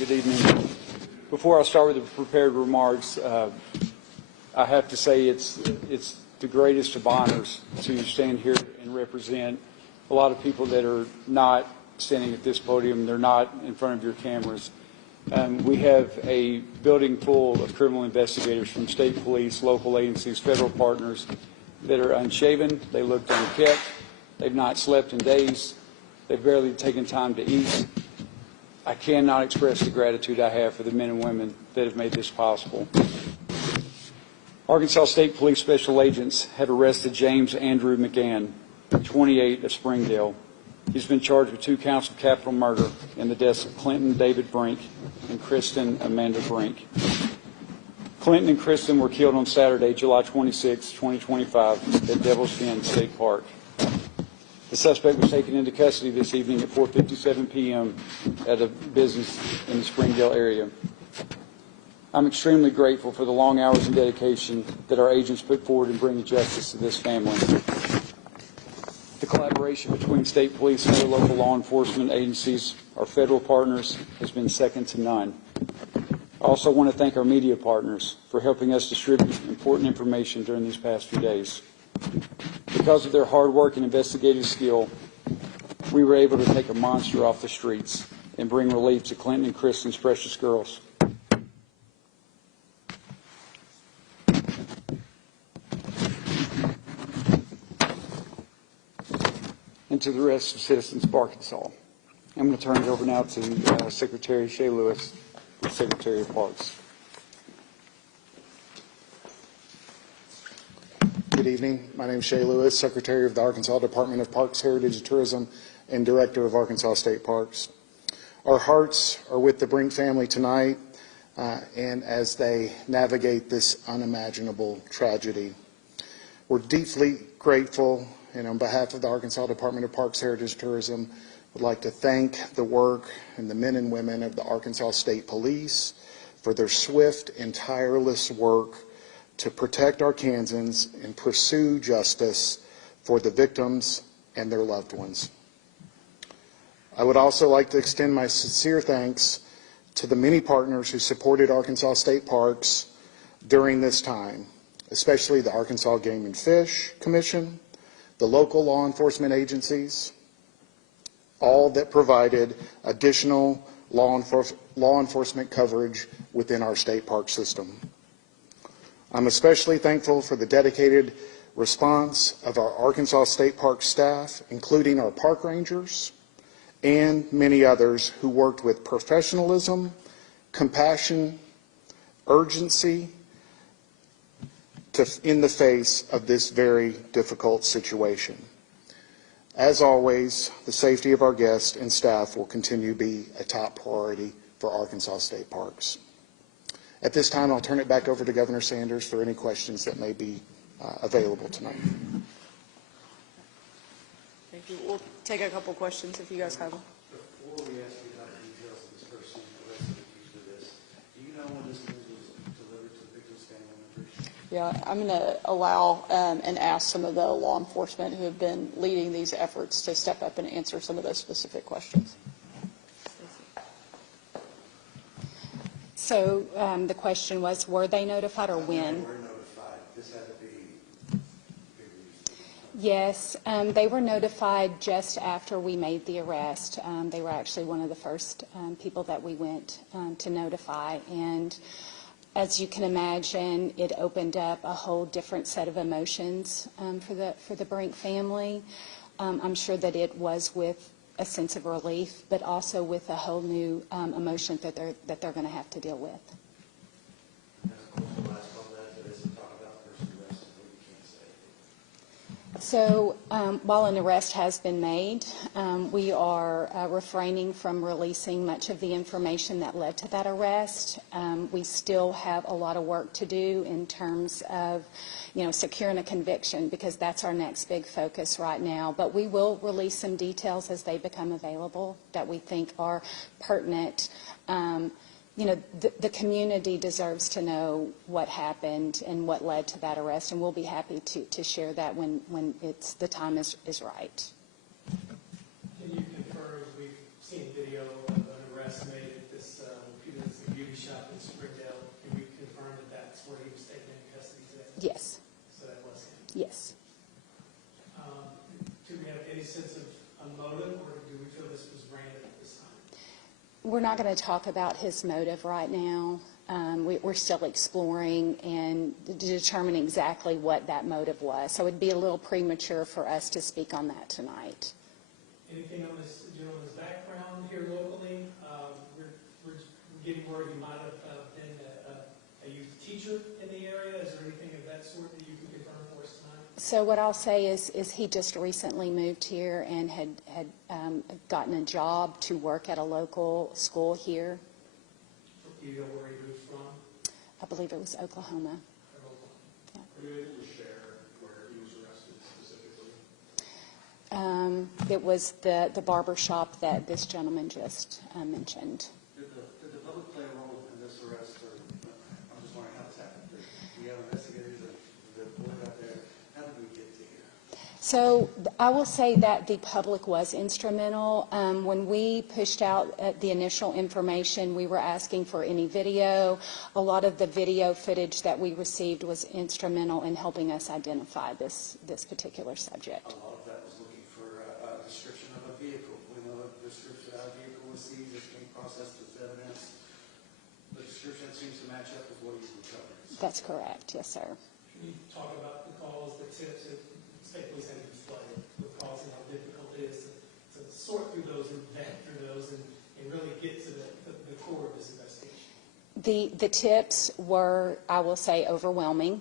Good evening. Before I start with the prepared remarks, I have to say it's the greatest of honors to stand here and represent a lot of people that are not standing at this podium. They're not in front of your cameras. We have a building full of criminal investigators from state police, local agencies, federal partners that are unshaven. They look unkempt. They've not slept in days. They've barely taken time to eat. I cannot express the gratitude I have for the men and women that have made this possible. Arkansas State Police Special Agents have arrested James Andrew McGann, 28, of Springdale. He's been charged with 2 counts of capital murder in the deaths of Clinton David Brink and Kristen Amanda Brink. Clinton and Kristen were killed on Saturday, July 26, 2025, at Devil's Den State Park. The suspect was taken into custody this evening at 4:57 p.m. at a business in the Springdale area. I'm extremely grateful for the long hours and dedication that our agents put forward in bringing justice to this family. The collaboration between state police and other local law enforcement agencies, our federal partners, has been second to none. I also want to thank our media partners for helping us distribute important information during these past few days. Because of their hard work and investigative skill, we were able to take a monster off the streets and bring relief to Clinton and Kristen's precious girls. And to the rest of citizens of Arkansas. I'm going to turn it over now to Secretary Shay Lewis, Secretary of Parks. Good evening. My name is Shay Lewis, Secretary of the Arkansas Department of Parks, Heritage, and Tourism, and Director of Arkansas State Parks. Our hearts are with the Brink family tonight, and as they navigate this unimaginable tragedy. We're deeply grateful, and on behalf of the Arkansas Department of Parks, Heritage, and Tourism, would like to thank the work and the men and women of the Arkansas State Police for their swift and tireless work to protect Arkansans and pursue justice for the victims and their loved ones. I would also like to extend my sincere thanks to the many partners who supported Arkansas State Parks during this time, especially the Arkansas Game and Fish Commission, the local law enforcement agencies, all that provided additional law enforcement coverage within our state park system. I'm especially thankful for the dedicated response of our Arkansas State Park staff, including our park rangers and many others who worked with professionalism, compassion, urgency in the face of this very difficult situation. As always, the safety of our guests and staff will continue to be a top priority for Arkansas State Parks. At this time, I'll turn it back over to Governor Sanders for any questions that may be available tonight. Thank you. We'll take a couple questions if you guys have them. Before we ask you about the details of this person and the rest of the accused of this, do you know when this news was delivered to the victim's family members? Yeah, I'm going to allow and ask some of the law enforcement who have been leading these efforts to step up and answer some of those specific questions. So the question was, were they notified or when? They were notified. This had to be Yes, they were notified just after we made the arrest. They were actually one of the first people that we went to notify. And as you can imagine, it opened up a whole different set of emotions for the Brink family. I'm sure that it was with a sense of relief, but also with a whole new emotion that they're going to have to deal with. So while an arrest has been made, we are refraining from releasing much of the information that led to that arrest. We still have a lot of work to do in terms of, securing a conviction, because that's our next big focus right now. But we will release some details as they become available that we think are pertinent. The community deserves to know what happened and what led to that arrest, and we'll be happy to share that when the time is right. Can you confirm, we've seen video of an arrest made at this in Springdale, can we confirm that that's where he was taken into custody today? Yes, So that was him. yes. Do we have any sense of a motive, or do we feel this was random at this time? We're not going to talk about his motive right now. We're still exploring and determining exactly what that motive was. So it'd be a little premature for us to speak on that tonight. Anything on this gentleman's background here locally? We're getting word he might have been a youth teacher in the area. Is there anything of that sort that you can confirm for us tonight? So what I'll say is he just recently moved here and had gotten a job to work at a local school here. Do you know where he moved from? I believe it was Oklahoma. Are you able to share where he was arrested specifically? It was the barber shop that this gentleman just mentioned. Did the public play a role in this arrest, or I'm just wondering how this happened? Do you have investigators that were out there? How did we get to here? So I will say that the public was instrumental. When we pushed out the initial information, we were asking for any video. A lot of the video footage that we received was instrumental in helping us identify this particular subject. A lot of that was looking for a description of a vehicle. We know a description of a vehicle was seized, it's being processed as evidence. The description seems to match up with what he's recovered. That's correct, yes, sir. Can you talk about the calls, the tips, state police had to display the calls and how difficult it is to sort through those and vet through those and really get to the core of this investigation? The tips were, I will say, overwhelming.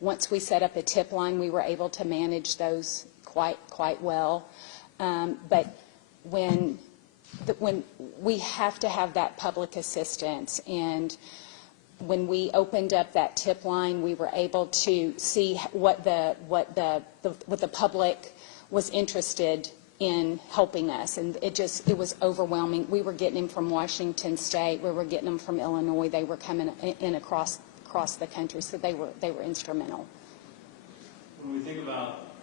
Once we set up a tip line, we were able to manage those quite well. But when we have to have that public assistance, and when we opened up that tip line, we were able to see what the public was interested in helping us, and it was overwhelming. We were getting them from Washington State, we were getting them from Illinois. They were coming in across the country, so they were instrumental. When we think about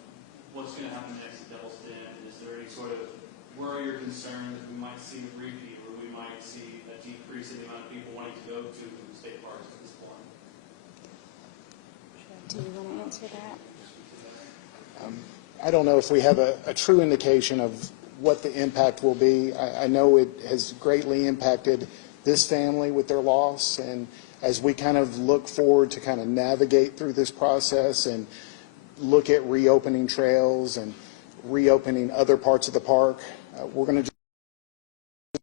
what's going to happen next at Devil's Den, is there any sort of worry or concern that we might see a repeat, or we might see a decrease in the amount of people wanting to go to state parks at this point? Do you want to answer that? I don't know if we have a true indication of what the impact will be. I know it has greatly impacted this family with their loss, and as we kind of look forward to kind of navigate through this process and look at reopening trails and reopening other parts of the park, we're going to make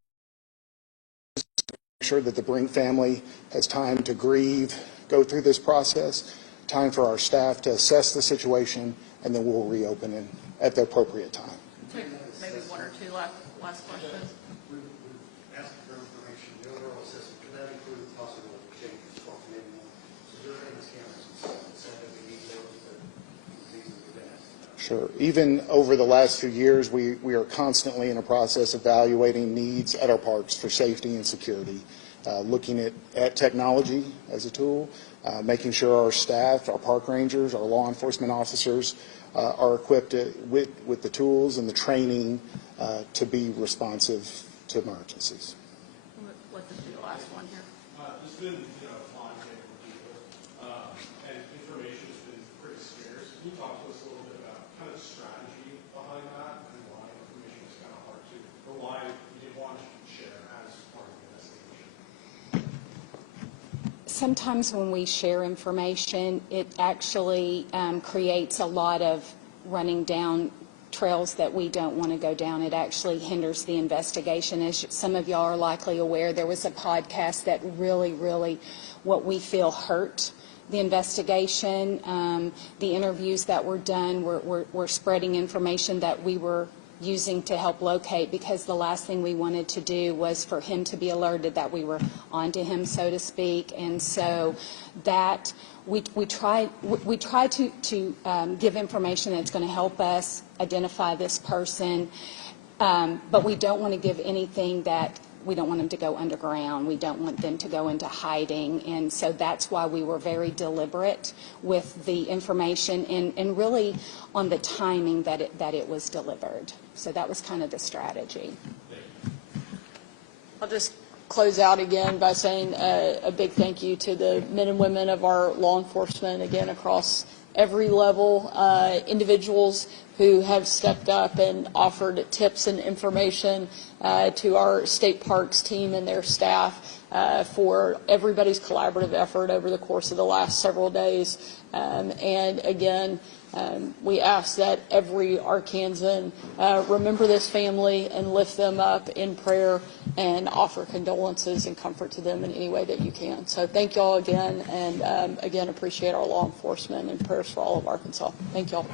sure that the Brink family has time to grieve, go through this process, time for our staff to assess the situation, and then we'll reopen it at the appropriate time. Maybe one or two last questions. We asked for information, the overall assessment, could that include possible changes from maybe security cameras and said that we need those for these events? Sure. Even over the last few years, we are constantly in a process evaluating needs at our parks for safety and security, looking at technology as a tool, making sure our staff, our park rangers, our law enforcement officers are equipped with the tools and the training to be responsive to emergencies. Let this be the last one here. There's been, flying from people, and information has been pretty scarce. Can you talk to us a little bit about kind of the strategy behind that and why information is kind of hard to, or why you didn't want to share as part of the investigation? Sometimes when we share information, it actually creates a lot of running down trails that we don't want to go down. It actually hinders the investigation. As some of y'all are likely aware, there was a podcast that really, what we feel hurt the investigation. The interviews that were done were spreading information that we were using to help locate, because the last thing we wanted to do was for him to be alerted that we were onto him, so to speak. And so that we try to give information that's going to help us identify this person, but we don't want to give anything that we don't want them to go underground. We don't want them to go into hiding. And so that's why we were very deliberate with the information and really on the timing that it was delivered. So that was kind of the strategy. I'll just close out again by saying a big thank you to the men and women of our law enforcement, again, across every level, individuals who have stepped up and offered tips and information to our state parks team and their staff for everybody's collaborative effort over the course of the last several days. And again, we ask that every Arkansan remember this family and lift them up in prayer and offer condolences and comfort to them in any way that you can. So thank you all again, and again, appreciate our law enforcement and prayers for all of Arkansas. Thank you all.